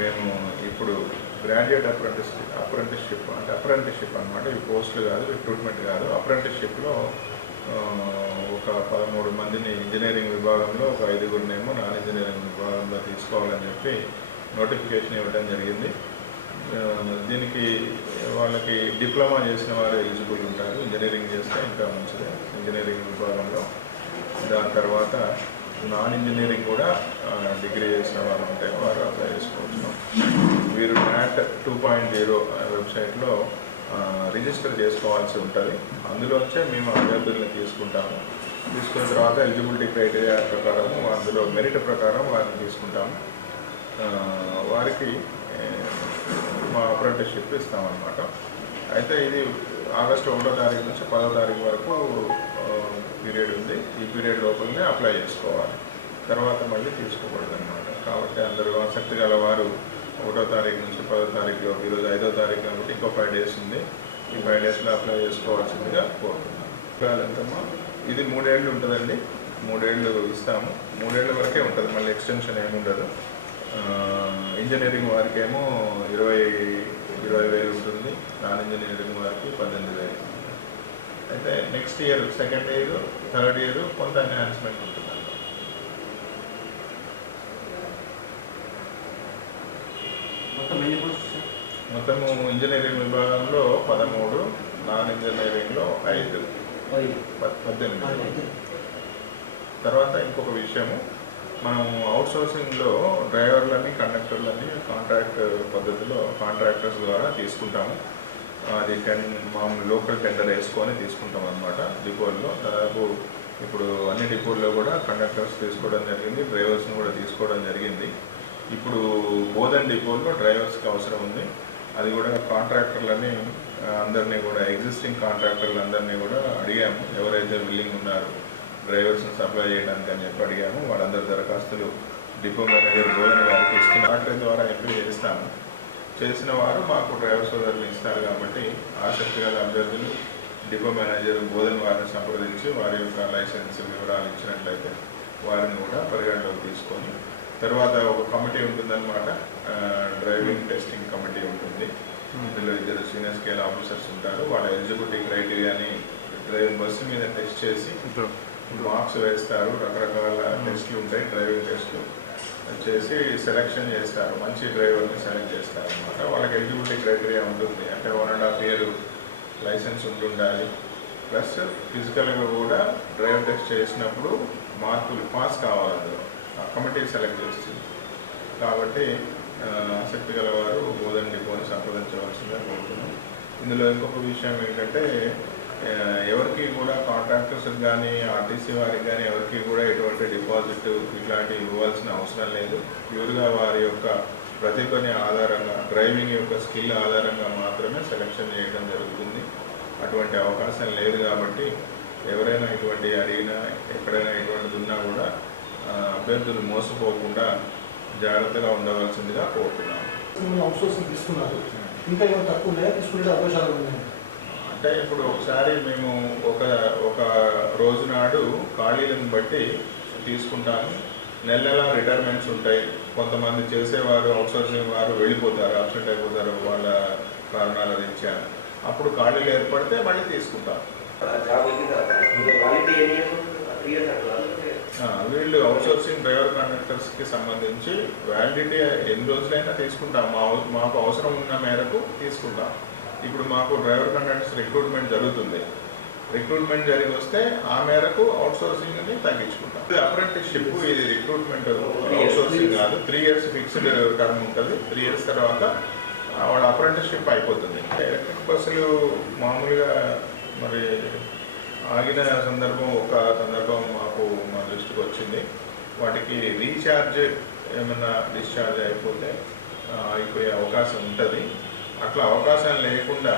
మేము ఇప్పుడు graduate apprenticeship అంటే అప్రెంటిస్షిప్ అనమాట. ఈ పోస్టులు కాదు, రిక్రూట్మెంట్ కాదు. అప్రెంటిస్షిప్లో ఒక 13 మందిని ఇంజనీరింగ్ విభాగంలో, ఒక 5గురినేమో నాన్ ఇంజనీరింగ్ విభాగంలో తీసుకోవాలని చెప్పి నోటిఫికేషన్ ఇవ్వడం జరిగింది. దీనికి వాళ్ళకి డిప్లొమా చేసిన వారు ఎలిజిబుల్ ఉంటారు. ఇంజనీరింగ్ చేస్తే ఇంకా మంచిది ఇంజనీరింగ్ విభాగంలో. దాని తర్వాత నాన్ ఇంజనీరింగ్ కూడా డిగ్రీ చేసిన వారు ఉంటే వారు అప్లై చేసుకోవచ్చు. వీరు NAT 2.0 వెబ్సైట్లో రిజిస్టర్ చేసుకోవాల్సి ఉంటుంది. అందులోంచే మేము అభ్యర్థులను తీసుకుంటాము. తీసుకున్న తర్వాత ఎలిజిబిలిటీ క్రైటీరియా ప్రకారం, అందులో మెరిట్ ప్రకారం వారిని తీసుకుంటాము. వారికి మా అప్రెంటిస్షిప్ ఇస్తామన్నమాట. అయితే ఇది ఆగస్టు 1వ తారీఖు నుంచి 10వ తారీఖు వరకు పీరియడ్ ఉంది. ఈ పీరియడ్ లోపలనే అప్లై చేసుకోవాలి, తర్వాత మళ్ళీ తీసుకోకూడదు అనమాట. కాబట్టి అందరూ ఆసక్తి గల వారు 1వ తారీఖు నుంచి 10వ తారీఖు, ఈరోజు 5వ తారీఖు కాబట్టి ఇంకో 5 డేస్ ఉంది. ఈ 5 డేస్లో అప్లై చేసుకోవాల్సిందిగా కోరుతున్నాం. ఎంతమ్మా? ఇది 3 ఏళ్ళు ఉంటుందండి. 3 ఏళ్ళు ఇస్తాము. 3 ఏళ్ళ వరకే ఉంటుంది, మళ్ళీ ఎక్స్టెన్షన్ ఏముండదు. ఇంజనీరింగ్ వారికి ఏమో 20,000 ఉంటుంది, నాన్ ఇంజనీరింగ్ వారికి 18,000. అయితే next year, second year, third year కొంత ఎన్హాన్స్మెంట్ ఉంటుంది. మొత్తము ఇంజనీరింగ్ విభాగంలో 13, నాన్ ఇంజనీరింగ్లో 5, 18. తర్వాత ఇంకొక విషయము, మనం అవుట్సోర్సింగ్లో డ్రైవర్లని, కండక్టర్లని కాంట్రాక్ట్ పద్ధతిలో కాంట్రాక్టర్స్ ద్వారా తీసుకుంటాము. అది మామూలు లోకల్ టెండర్ వేసుకొని తీసుకుంటాం అన్నమాట. డిపోల్లో దాదాపు ఇప్పుడు అన్ని డిపోల్లో కూడా కండక్టర్స్ తీసుకోవడం జరిగింది, డ్రైవర్స్ని కూడా తీసుకోవడం జరిగింది. ఇప్పుడు బోధన్ డిపోల్లో డ్రైవర్స్కి అవసరం ఉంది. అది కూడా కాంట్రాక్టర్లని అందరినీ కూడా, ఎగ్జిస్టింగ్ కాంట్రాక్టర్లందరినీ కూడా అడిగాము, ఎవరైతే విల్లింగ్ ఉన్నారు డ్రైవర్స్ని సప్లై చేయడానికి అని చెప్పి అడిగాము. వాళ్ళందరి దరఖాస్తులు డిపో మేనేజర్ బోధన్ గారికి ఇస్తున్న ఆర్డర్ ద్వారా ఎంపిక చేస్తాము. చేసిన వారు మాకు డ్రైవర్ సోదరులు ఇస్తారు. కాబట్టి ఆసక్తి గల అభ్యర్థులు డిపో మేనేజర్ బోధన్ వారిని సంప్రదించి వారి యొక్క లైసెన్స్ వివరాలు ఇచ్చినట్లయితే వారిని కూడా పరిగణలోకి తీసుకొని, తర్వాత ఒక కమిటీ ఉంటుందన్నమాట, డ్రైవింగ్ టెస్టింగ్ కమిటీ ఉంటుంది. ఇందులో 2 సీనియర్ స్కేల్ ఆఫీసర్స్ ఉంటారు. వాళ్ళ ఎలిజిబిలిటీ క్రైటీరియాని డ్రైవింగ్ బస్సు మీద టెస్ట్ చేసి మార్క్స్ వేస్తారు. రకరకాల టెస్టులు ఉంటాయి, డ్రైవింగ్ టెస్టులు చేసి సెలెక్షన్ చేస్తారు. మంచి డ్రైవర్ని సెలెక్ట్ చేస్తారు అన్నమాట. వాళ్ళకి ఎలిజిబిలిటీ క్రైటీరియా ఉంటుంది. అంటే 1.5 year లైసెన్స్ ఉంటుండాలి. ప్లస్ ఫిజికల్గా కూడా డ్రైవ్ టెస్ట్ చేసినప్పుడు మార్కులు పాస్ కావాలి. అందులో ఆ కమిటీ సెలెక్ట్ చేస్తుంది. కాబట్టి ఆసక్తి గలవారు బోధన్ డిపోని సంప్రదించవలసిందిగా కోరుతున్నాం. ఇందులో ఇంకొక విషయం ఏంటంటే, ఎవరికి కూడా కాంట్రాక్టర్స్ కానీ ఆర్టీసీ వారికి కానీ ఎవరికి కూడా ఎటువంటి డిపాజిట్ ఇట్లాంటివి ఇవ్వాల్సిన అవసరం లేదు. ప్యూర్గా వారి యొక్క ప్రతిభని ఆధారంగా, డ్రైవింగ్ యొక్క స్కిల్ ఆధారంగా మాత్రమే సెలెక్షన్ చేయడం జరుగుతుంది. అటువంటి అవకాశం లేదు. కాబట్టి ఎవరైనా ఇటువంటి అడిగినా, ఎక్కడైనా ఇటువంటిది ఉన్నా కూడా అభ్యర్థులు మోసపోకుండా జాగ్రత్తగా ఉండవలసిందిగా కోరుతున్నాను. అంటే ఇప్పుడు ఒకసారి మేము ఒక రోజు నాడు ఖాళీలను బట్టి తీసుకుంటాము. నెల రిటైర్మెంట్స్ ఉంటాయి. కొంతమంది చేసేవారు, అవుట్సోర్సింగ్ వారు వెళ్ళిపోతారు, అబ్సెంట్ అయిపోతారు వాళ్ళ కారణాల రీత్యా. అప్పుడు ఖాళీలు ఏర్పడితే మళ్ళీ తీసుకుంటాం. వీళ్ళు అవుట్సోర్సింగ్ డ్రైవర్ కండక్టర్స్కి సంబంధించి వ్యాలిడిటీ ఎన్ని రోజులైనా తీసుకుంటాం. మాకు అవసరం ఉన్న మేరకు తీసుకుంటాం. ఇప్పుడు మాకు డ్రైవర్ కండక్టర్స్ రిక్రూట్మెంట్ జరుగుతుంది. రిక్రూట్మెంట్ జరిగి వస్తే ఆ మేరకు అవుట్సోర్సింగ్ని తగ్గించుకుంటాం. ఇది అప్రెంటిస్షిప్, ఇది రిక్రూట్మెంట్ అవుట్సోర్సింగ్ కాదు. 3 years ఫిక్స్డ్ టర్మ్ ఉంటుంది. 3 years తర్వాత వాళ్ళ అప్రెంటిస్షిప్ అయిపోతుంది. ఎలక్ట్రిక్ బస్సులు మామూలుగా మరి ఆగిన ఒక సందర్భం మా దృష్టికి వచ్చింది. వాటికి రీఛార్జ్ ఏమన్నా డిశ్చార్జ్ అయిపోతే అయిపోయే అవకాశం ఉంటుంది. అట్లా అవకాశం లేకుండా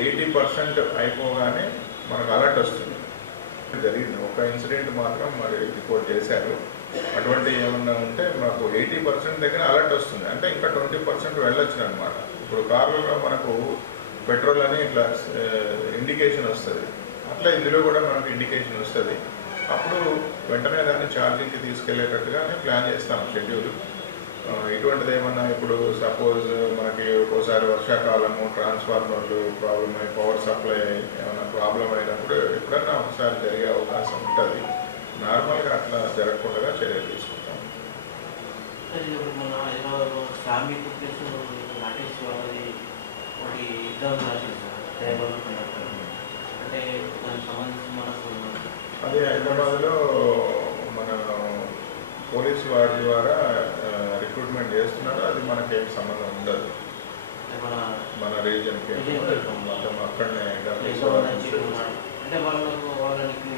80% అయిపోగానే మనకు అలర్ట్ వస్తుంది. జరిగింది ఒక ఇన్సిడెంట్ మాత్రం మరి రిపోర్ట్ చేశారు. అటువంటి ఏమన్నా ఉంటే మాకు 80% దగ్గర అలర్ట్ వస్తుంది. అంటే ఇంకా 20% వెళ్ళొచ్చు అనమాట. ఇప్పుడు కార్లలో మనకు పెట్రోల్ అని ఇట్లా ఇండికేషన్ వస్తుంది. అట్లా ఇందులో కూడా మనకు ఇండికేషన్ వస్తుంది. అప్పుడు వెంటనే దాన్ని ఛార్జింగ్కి తీసుకెళ్లేటట్టుగానే ప్లాన్ చేస్తాం షెడ్యూల్. ఇటువంటిది ఏమన్నా ఇప్పుడు సపోజ్ మనకి ఒక్కోసారి వర్షాకాలము ట్రాన్స్ఫార్మర్లు ప్రాబ్లం అయ్యి పవర్ సప్లై ఏమైనా ప్రాబ్లం అయినప్పుడు ఎప్పుడన్నా ఒకసారి జరిగే అవకాశం ఉంటుంది. నార్మల్గా అట్లా జరగకుండా చర్యలు తీసుకుంటాం. మన హైదరాబాద్లో శ్రామిక ప్లేస్ ఆర్టిస్ట్ వాళ్ళది ఒకటి ఎగ్జామ్ రాసింది సార్, డ్రైవర్ కండక్టర్. అంటే దానికి సంబంధించి మనకు అదే హైదరాబాద్లో మన పోలీసు వారి ద్వారా రిక్రూట్మెంట్ చేస్తున్నారు. అది మనకేం సంబంధం ఉండదు. మన రీజన్కి మొత్తం అక్కడనే అంటే వాళ్ళకు వాళ్ళకి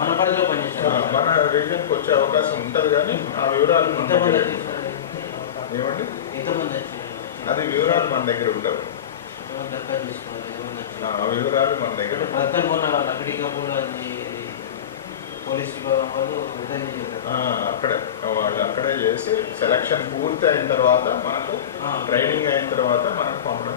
మన పరిధిలో పనిచేస్తారు. మన రీజన్కి వచ్చే అవకాశం ఉంటుంది, కానీ ఆ వివరాలు మన దగ్గర ఏమండి ఎంతమంది అది వివరాలు మన దగ్గర ఉండవు. ఆ వివరాలు మన దగ్గర పోలీస్ విభాగం వాళ్ళు అక్కడే వాళ్ళు అక్కడే చేసి సెలక్షన్ పూర్తి అయిన తర్వాత మనకు ట్రైనింగ్ అయిన తర్వాత మనకు పంపడం.